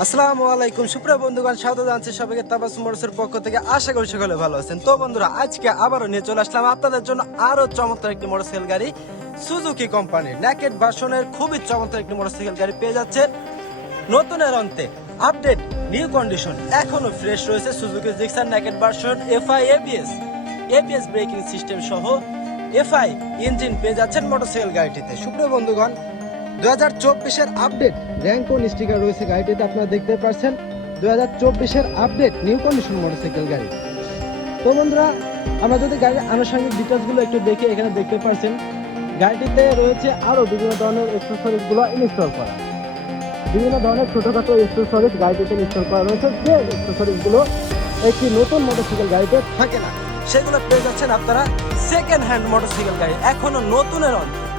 আসসালামু আলাইকুম। সুপ্রিয় বন্ধুগণ, স্বাগত জানছি সবাইকে তাবাস মোটরসের পক্ষ থেকে। আশা করি সকলে ভালো আছেন। তো বন্ধুরা, আজকে আবারও নিয়ে চলে আসলাম আপনাদের জন্য আরও চমৎকার একটি মোটরসাইকেল গাড়ি, সুজুকি কোম্পানির। ন্যাকেট ভার্সনের খুবই চমৎকার একটি মোটরসাইকেল গাড়ি পেয়ে যাচ্ছেন নতুনের অন্তে আপডেট নিউ কন্ডিশন এখনও ফ্রেশ রয়েছে Suzuki Gixxer naked version FI ABS ABS braking system সহ এফআই ইঞ্জিন পেয়ে যাচ্ছেন মোটরসাইকেল গাড়িটিতে। সুপ্রিয় বন্ধুগণ দু হাজার চব্বিশের আপডেট র্যাঙ্কন স্টিকার রয়েছে গাড়িটিতে, আপনারা দেখতে পাচ্ছেন। দু হাজার চব্বিশের আপডেট নিউ কন্ডিশন মোটরসাইকেল গাড়ি। তো বন্ধুরা, আমরা যদি গাড়ির আনুষঙ্গিক ডিটেলসগুলো একটু দেখি, এখানে দেখতে পাচ্ছেন, গাড়িটিতে রয়েছে আরও বিভিন্ন ধরনের এক্সেসরিজগুলো ইনস্টল করা। বিভিন্ন ধরনের ছোটোখাটো এক্সেসরিজ গাড়িটিতে ইনস্টল করা রয়েছে, যে এক্সেসরিজগুলো একটি নতুন মোটরসাইকেল গাড়িতে থাকে না। সেগুলো পেয়ে যাচ্ছেন আপনারা সেকেন্ড হ্যান্ড মোটরসাইকেল গাড়ি, এখনও নতুনের অন্তে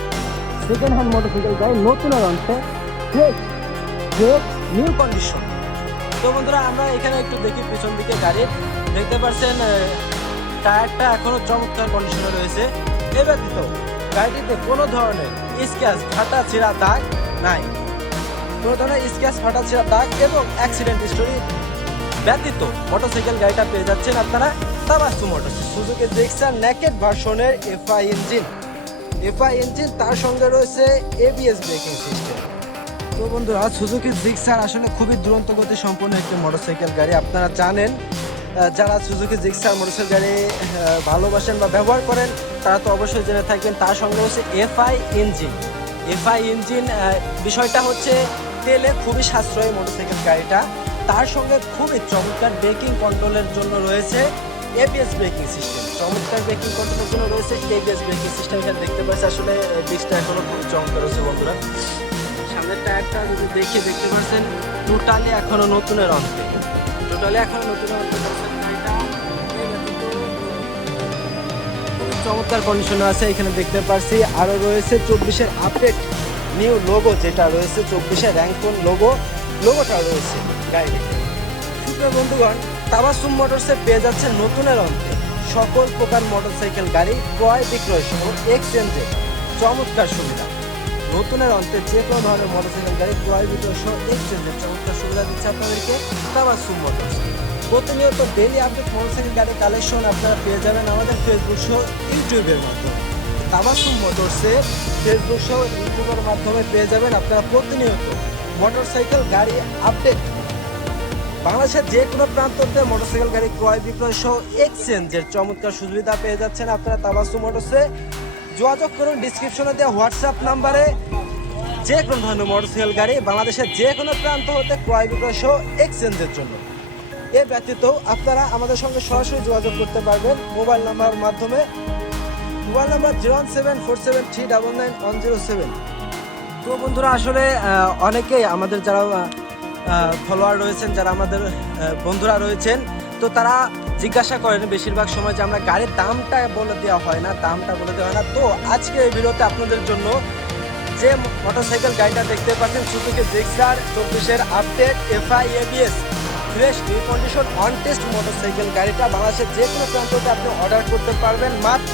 সেকেন্ড হ্যান্ড মোটরসাইকেল গাড়ি নতুনের অংশে ফ্রেশ ফ্রেশ নিউ কন্ডিশন তো বন্ধুরা, আমরা এখানে একটু দেখি পিছন দিকে গাড়ির দেখতে পাচ্ছেন টায়ারটা এখনও চমৎকার কন্ডিশনে রয়েছে। এ ব্যতীত, গাড়িটিতে কোনো ধরনের স্ক্যাচ ফাটা ছিঁড়া দাগ নাই। কোনো ধরনের স্ক্যাচ ফাটা ছিঁড়া দাগ এবং অ্যাক্সিডেন্ট স্টোরি ব্যতীত মোটরসাইকেল গাড়িটা পেয়ে যাচ্ছেন আপনারা Tabassum Motors Suzuki Gixxer naked ভার্সনের এফআই ইঞ্জিন এফআই ইঞ্জিন তার সঙ্গে রয়েছে এবিএস ব্রেকিং সিস্টেম তো বন্ধুরা সুজুকি জিক্সার আসলে খুবই দুরন্ত গতি সম্পন্ন একটি মোটরসাইকেল গাড়ি। আপনারা জানেন যারা সুজুকি জিক্সার মোটরসাইকেল গাড়ি ভালোবাসেন বা ব্যবহার করেন, তারা তো অবশ্যই জেনে থাকবেন, তার সঙ্গে রয়েছে এফআই ইঞ্জিন এফআই ইঞ্জিন বিষয়টা হচ্ছে তেলে খুবই সাশ্রয়ী মোটরসাইকেল গাড়িটা। তার সঙ্গে খুবই চমৎকার ব্রেকিং কন্ট্রোলের জন্য রয়েছে। ABS braking system. চমৎকার ব্রেকিং কন্ট্রোলের জন্য রয়েছে এবিএস ব্রেকিং সিস্টেম। এখানে দেখতে পাচ্ছি আসলে ডিসটা এখনও খুব চমৎকার রয়েছে বন্ধুরা। সামনের টায়ারটা যদি দেখে দেখতে পাচ্ছেন টোটালি এখনও নতুনের অন্তে টোটালি এখনও নতুনের অন্তে চমৎকার কন্ডিশনে আছে। এখানে দেখতে পাচ্ছি, আরও রয়েছে চব্বিশের আপডেট নিউ লোগো যেটা রয়েছে, চব্বিশের র্যাঙ্কন লোগো লোগোটা রয়েছে গাড়িটিতে সুপ্রিয় বন্ধুগণ তাবাসুম মোটরসে পেয়ে যাচ্ছে নতুনের অন্তে সকল প্রকার মোটরসাইকেল, গাড়ি, ক্রয় বিক্রয় সহ এক্সচেঞ্জের চমৎকার সুবিধা। নতুনের অন্তে যে কোনো ধরনের মোটরসাইকেল, গাড়ি, ক্রয় বিক্রয় সহ এক্সচেঞ্জের চমৎকার সুবিধা দিচ্ছে আপনাদেরকে তাবাসুম মোটরস। প্রতিনিয়ত ডেলি আপডেট মোটরসাইকেল গাড়ির কালেকশন আপনারা পেয়ে যাবেন আমাদের ফেসবুক সহ ইউটিউবের মাধ্যমে। তাবাসুম মোটরসে ফেসবুক সহ ইউটিউবের মাধ্যমে পেয়ে যাবেন আপনারা প্রতিনিয়ত মোটরসাইকেল, গাড়ি আপডেট বাংলাদেশের যে কোনো প্রান্ততে মোটরসাইকেল, গাড়ি, ক্রয় বিক্রয় সহ এক্সচেঞ্জের চমৎকার সুবিধা পেয়ে যাচ্ছেন আপনারা তাবাসু মোটরসে যোগাযোগ করুন ডিসক্রিপশনে দেওয়া হোয়াটসঅ্যাপ নাম্বারে যে কোনো ধরনের মোটরসাইকেল, গাড়ি বাংলাদেশের যে কোনো প্রান্ত হতে ক্রয় বিক্রয় সহ এক্সচেঞ্জের জন্য। এ ব্যতীত আপনারা আমাদের সঙ্গে সরাসরি যোগাযোগ করতে পারবেন মোবাইল নাম্বারের মাধ্যমে। Mobile number zero one seven four seven three double nine one zero seven তো বন্ধুরা, আসলে অনেকেই আমাদের যারা ফলোয়ার রয়েছেন, যারা আমাদের বন্ধুরা রয়েছেন, তো তারা জিজ্ঞাসা করেন বেশিরভাগ সময় যে আমরা গাড়ির দামটা বলে দেওয়া হয় না, দামটা বলে দেওয়া হয় না। তো আজকে এই ভিডিওতে আপনাদের জন্য যে মোটরসাইকেল গাড়িটা দেখতে পাচ্ছেন, সুজুকি জিক্সার চব্বিশের update FI ABS fresh new condition on test motorcycle গাড়িটা বাংলাদেশের যে কোনো প্রান্ততে আপনি অর্ডার করতে পারবেন। মাত্র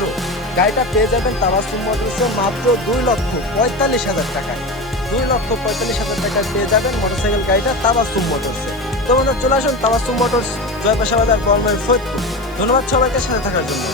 গাড়িটা পেয়ে যাবেন তাবাসুম মোটরসে মাত্র দুই লক্ষ পঁয়তাল্লিশ হাজার টাকায়। দুই লক্ষ পঁয়তাল্লিশ হাজার টাকা পেয়ে যাবেন মোটরসাইকেল গাড়িটা তাবাসুম মোটরসে। তো বন্ধুরা চলে আসুন তাবাসুম মোটরস জয়পাশা বাজার কর্মের ধন্যবাদ সবাইকে সাথে থাকার জন্য।